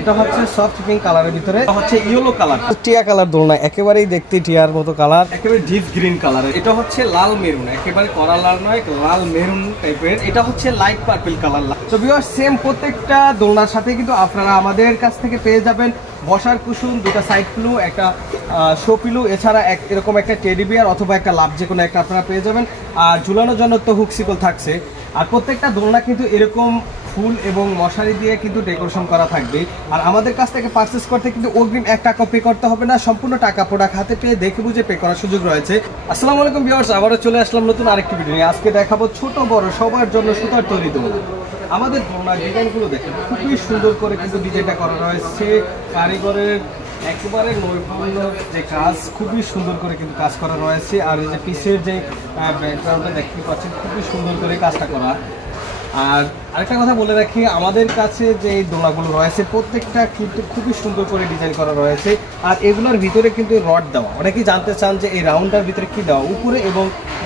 এটা হচ্ছে soft pink কালারের ভিতরে হচ্ছে ইয়েলো কালার, টিয়া কালার দোলনা, একেবারেই দেখতে টিয়ার মতো কালার, একেবারে ডিপ গ্রিন কালার। এটা হচ্ছে লাল মেরুন, একেবারে কড়া লাল নয়, লাল মেরুন টাইপের। এটা হচ্ছে লাইট পার্পল কালার। তো ভিউয়ার্স সেম প্রত্যেকটা দোলনার সাথে কিন্তু আপনারা আমাদের কাছ থেকে পেয়ে যাবেন বসার কুশন, দুটো সাইড পিলো, একটা শো পিলো, এছাড়া এরকম একটা টেডি বিয়ার অথবা একটা লাভ, যে কোনো একটা আপনারা পেয়ে যাবেন। আর ঝুলানোর জন্য তো হুকসিকল থাকছে। আর প্রত্যেকটা দোলনা কিন্তু এরকম ফুল এবং মশারি দিয়ে কিন্তু ডেকোরেশন করা থাকবে। আর আমাদের কাছ থেকে পারচেস করতে কিন্তু অগ্রিম 1 টাকা পে করতে হবে না, সম্পূর্ণ টাকা প্রোডাক্ট হাতে পেয়ে দেখে বুঝে পে করার সুযোগ রয়েছে। আসসালামু আলাইকুম ভিউয়ার্স, আবারও চলে আসলাম নতুন আরেকটি ভিডিও নিয়ে। আজকে দেখাবো ছোট বড় সবার জন্য সুতার তৈরি দোলনা। আমাদের দোলনার ডিজাইনগুলো দেখেন, খুবই সুন্দর করে কিন্তু ডিজাইনটা করা রয়েছে। কারিগরের একেবারে নৈপুণ্য যে কাজ, খুবই সুন্দর করে কিন্তু কাজ করা রয়েছে। আর এই যে পিসের যে ব্যাকগ্রাউন্ডটা দেখতে পাচ্ছেন, খুবই সুন্দর করে কাজটা করা। আর আরেকটা কথা বলে রাখি, আমাদের কাছে যে দোলনাগুলো রয়েছে প্রত্যেকটা কিন্তু খুবই সুন্দর করে ডিজাইন করা রয়েছে। আর এগুলোর ভিতরে কিন্তু রড দেওয়া, অনেকেই জানতে চান যে এই রাউন্ডটার ভিতরে কি দেওয়া, উপরে এবং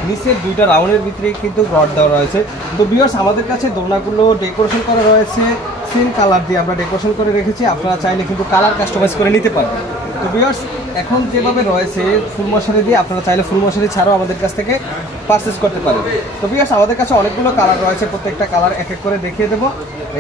নিচের দুইটা রাউন্ডের ভিতরে কিন্তু রড দেওয়া রয়েছে। তো ভিউয়ার্স আমাদের কাছে দোলনাগুলো ডেকোরেশন করা রয়েছে সেম কালার দিয়ে আমরা ডেকোরেশন করে রেখেছি। আপনারা চাইলে কিন্তু কালার কাস্টমাইজ করে নিতে পারবেন। তো ভিউয়ার্স এখন যেভাবে রয়েছে ফুল মশারি দিয়ে, আপনারা চাইলে ফুল মশারি ছাড়াও আমাদের কাছ থেকে পারচেস করতে পারেন। তো ভিউয়ার্স আমাদের কাছে অনেকগুলো কালার রয়েছে, প্রত্যেকটা কালার এক এক করে দেখিয়ে দেবো।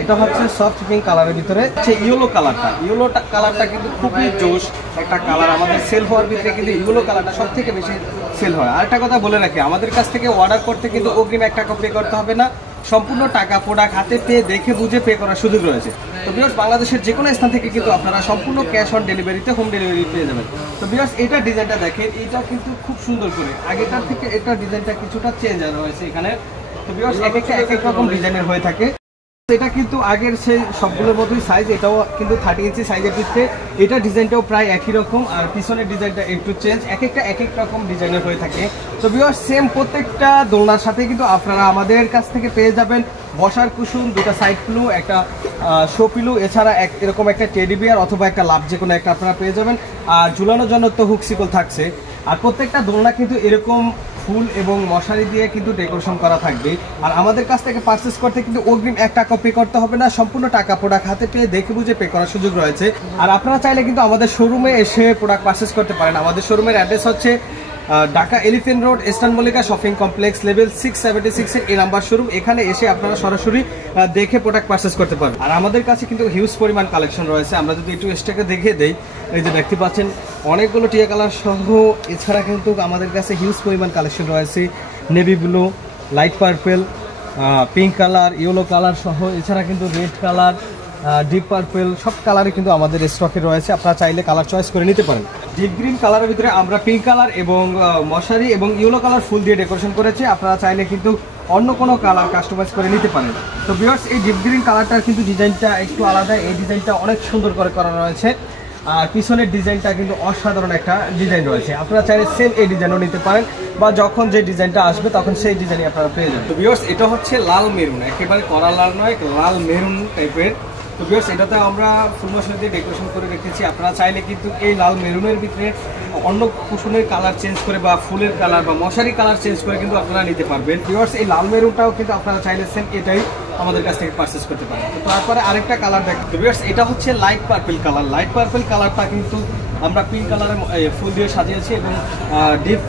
এটা হচ্ছে সফট পিঙ্ক কালারের ভিতরে হচ্ছে ইয়েলো কালারটা। ইয়েলো কালারটা কিন্তু খুবই জোশ একটা কালার। আমাদের সেল হওয়ার ভিতরে কিন্তু ইয়েলো কালারটা সব থেকে বেশি সেল হয়। আরেকটা কথা বলে রাখি, আমাদের কাছ থেকে অর্ডার করতে কিন্তু অগ্রিম 1 টাকা পে করতে হবে না, সম্পূর্ণ টাকা প্রোডাক্ট হাতে পেয়ে দেখে বুঝে পে করার সুযোগ রয়েছে। তো ভিউয়ার্স বাংলাদেশের যে কোনো স্থান থেকে কিন্তু আপনারা সম্পূর্ণ ক্যাশ অন ডেলিভারিতে হোম ডেলিভারি পেয়ে যাবেন। তো ভিউয়ার্স এটা ডিজাইনটা দেখেন, এটা কিন্তু খুব সুন্দর করে আগেকার থেকে এটা ডিজাইনটা কিছুটা চেঞ্জ রয়েছে এখানে। তো ভিউয়ার্স এক এক রকম ডিজাইনের হয়ে থাকে। এটা কিন্তু আগের সেই সবগুলোর মতোই সাইজ, এটাও কিন্তু 30 ইঞ্চি সাইজের ভিতরে। এটা ডিজাইনটাও প্রায় একই রকম, আর পিছনের ডিজাইনটা একটু চেঞ্জ, এক এক রকম ডিজাইনের হয়ে থাকে। তো ভিউয়ার্স সেম প্রত্যেকটা দোলনার সাথে কিন্তু আপনারা আমাদের কাছ থেকে পেয়ে যাবেন বসার কুশন, দুটো সাইড পিলো, একটা শো পিলো, এছাড়া এরকম একটা টেডি বিয়ার অথবা একটা লাভ, যে কোনো একটা আপনারা পেয়ে যাবেন। আর ঝুলানোর জন্য তো হুকসিকল থাকছে। আর প্রত্যেকটা দোলনা কিন্তু এরকম ফুল এবং মশারি দিয়ে কিন্তু ডেকোরেশন করা থাকবে। আর আমাদের কাছ থেকে পারচেস করতে কিন্তু অগ্রিম 1 টাকা পে করতে হবে না, সম্পূর্ণ টাকা প্রোডাক্ট হাতে পেয়ে দেখে বুঝে পে করার সুযোগ রয়েছে। আর আপনারা চাইলে কিন্তু আমাদের শোরুমে এসে প্রোডাক্ট পারচেস করতে পারেন। আমাদের শোরুমের অ্যাড্রেস হচ্ছে Dhaka elephant road, eastern Mallika shopping complex, level 676 এর এই নাম্বার শোরুম। এখানে এসে আপনারা সরাসরি দেখে প্রোডাক্ট পারচেস করতে পারবেন। আর আমাদের কাছে কিন্তু হিউজ পরিমাণ কালেকশন রয়েছে। আমরা যদি একটু স্টেকে দেখিয়ে দেই, এই যে দেখতে পাচ্ছেন অনেকগুলো টিয়া কালার সহ, এছাড়া কিন্তু আমাদের কাছে হিউজ পরিমাণ কালেকশন রয়েছে navy blue, light purple, pink colour, yellow colour সহ, এছাড়া কিন্তু রেড কালার, ডিপ পার্পল, সব কালারই কিন্তু আমাদের স্টকে রয়েছে। আপনারা চাইলে কালার চয়েস করে নিতে পারেন। ডিপ গ্রিন কালারের ভিতরে আমরা পিঙ্ক কালার এবং মশারি এবং ইয়েলো কালার ফুল দিয়ে ডেকোরেশন করেছি। আপনারা চাইলে কিন্তু অন্য কোনো কালার কাস্টমাইজ করে নিতে পারেন। তো ভিউয়ার্স এই ডিপ গ্রিন কালারটার কিন্তু ডিজাইনটা একটু আলাদা, এই ডিজাইনটা অনেক সুন্দর করে করা রয়েছে। আর পিছনের ডিজাইনটা কিন্তু অসাধারণ একটা ডিজাইন রয়েছে। আপনারা চাইলে সেম এই ডিজাইনও নিতে পারেন, বা যখন যে ডিজাইনটা আসবে তখন সেই ডিজাইনই আপনারা পেয়ে যাবেন। তো ভিউয়ার্স এটা হচ্ছে লাল মেরুন, একেবারে কড়া লাল নয়, লাল মেরুন টাইপের। তো ভিউয়ার্স এটাতে আমরা ফুল মশারি দিয়ে ডেকোরেশন করে রেখেছি। আপনারা চাইলে কিন্তু এই লাল মেরুনের ভিতরে অন্য কুশনের কালার চেঞ্জ করে বা ফুলের কালার বা মশারি কালার চেঞ্জ করে কিন্তু আপনারা নিতে পারবেন। ভিউয়ার্স এই লাল মেরুনটাও কিন্তু আপনারা চাইলে সেম এটাই আমাদের কাছ থেকে পারচেস করতে পারেন। তো তারপরে আরেকটা কালার দেখেন। তো ভিউয়ার্স এটা হচ্ছে light purple colour. Light purple কালারটা কিন্তু আমরা পিঙ্ক কালারের ফুল দিয়ে সাজিয়েছি এবং ডিপ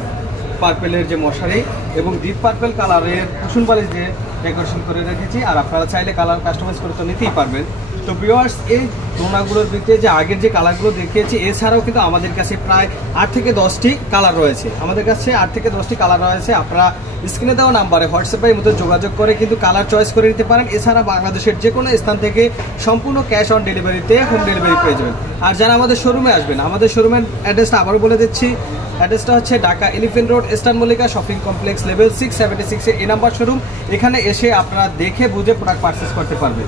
পার্পেলের যে মশারি এবং ডিপ পার্পল কালারের কুশন বালিশ দিয়ে ডেকোরেশন করে রেখেছি। আর আপনারা চাইলে কালার কাস্টমাইজ করে তো নিতেই পারবেন। তো ভিউয়ার্স এই দোলনাগুলোর ভিতরে যে আগের যে কালারগুলো দেখিয়েছি, এছাড়াও কিন্তু আমাদের কাছে প্রায় 8 থেকে 10টি কালার রয়েছে। আমাদের কাছে 8 থেকে 10টি কালার রয়েছে। আপনারা স্ক্রিনে দেওয়া নাম্বারে হোয়াটসঅ্যাপের মধ্যে যোগাযোগ করে কিন্তু কালার চয়েস করে নিতে পারেন। এছাড়া বাংলাদেশের যে কোনো স্থান থেকে সম্পূর্ণ ক্যাশ অন ডেলিভারিতে হোম ডেলিভারি পেয়ে যাবেন। আর যারা আমাদের শোরুমে আসবেন, আমাদের শোরুমের অ্যাড্রেসটা আবারও বলে দিচ্ছি। অ্যাড্রেসটা হচ্ছে Dhaka elephant road, eastern Mallika shopping complex, level 676 এর এই নাম্বার শোরুম। এখানে এসে আপনারা দেখে বুঝে প্রোডাক্ট পারচেস করতে পারবেন।